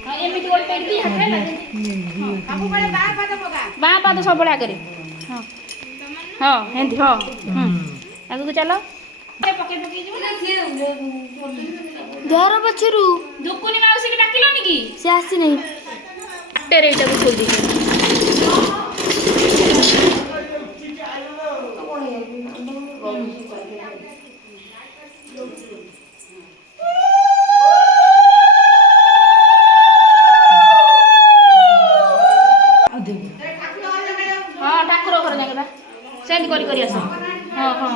ଏମିତି ଗୋଟେ ପେଟି ହାତେ ଲାଗେ ସବୁବେଳେ ବାଁ ପାଦ ସବୁବେଳେ ଆଗରେ ହଁ ହଁ ଏମିତି ହଁ ଆଗକୁ ଚାଲ ଘର ପଛରୁ ଦୁକୁନି ମାଉସୀ କି ଡାକିଲନି କି ସେ ଆସିନି ଟେରେ ଏଇଟାକୁ ଥୋଇ ଦେଇଛି ହଁ ଠାକୁର ଘର ଯାକେ ବା ସେମିତି କରି କରି ଆସ ହଁ ହଁ